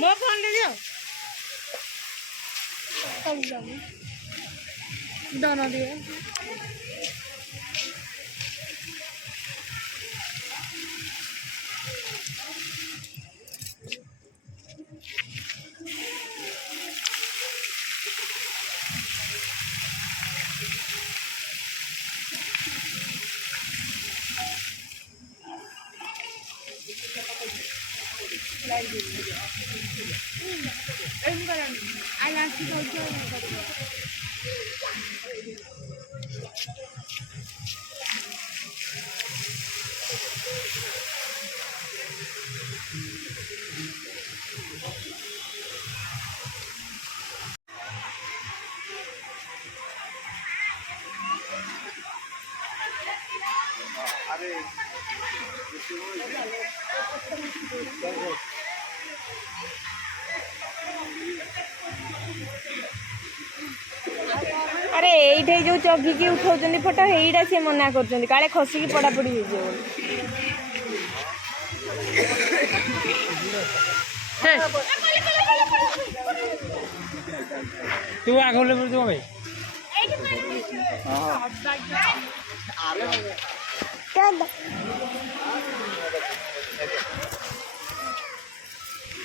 ମୋ ଫୋନ୍ ରେ ଦିଅ दोनों दिए अरे ये जो चगिकी उठाऊँ फोटो यहीटा सी मना कर काले खसिकी पड़ापड़ी हो तू आगे भाई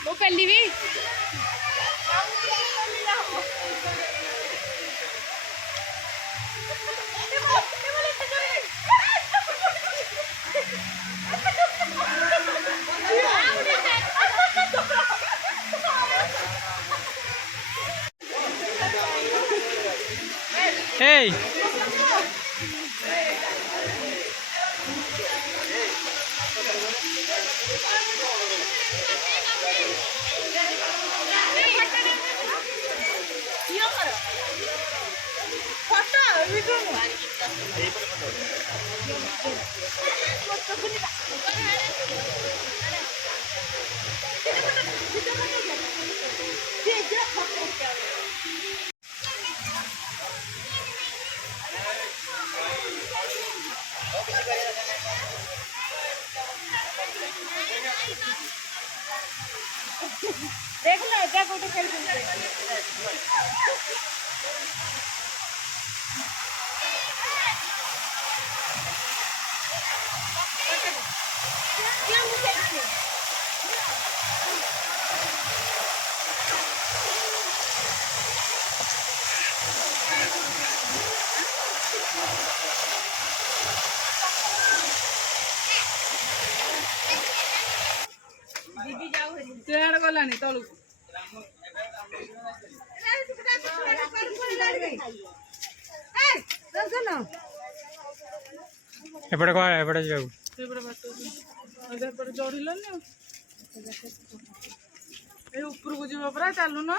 वो पहली भी Hey! देख लो क्या फोटो खेल दीदी जाओ तेड़ गलानी तलू एपटे कह एपटे जाऊ एपटे चढ़िलनि ऊपर को जीव परा चलुन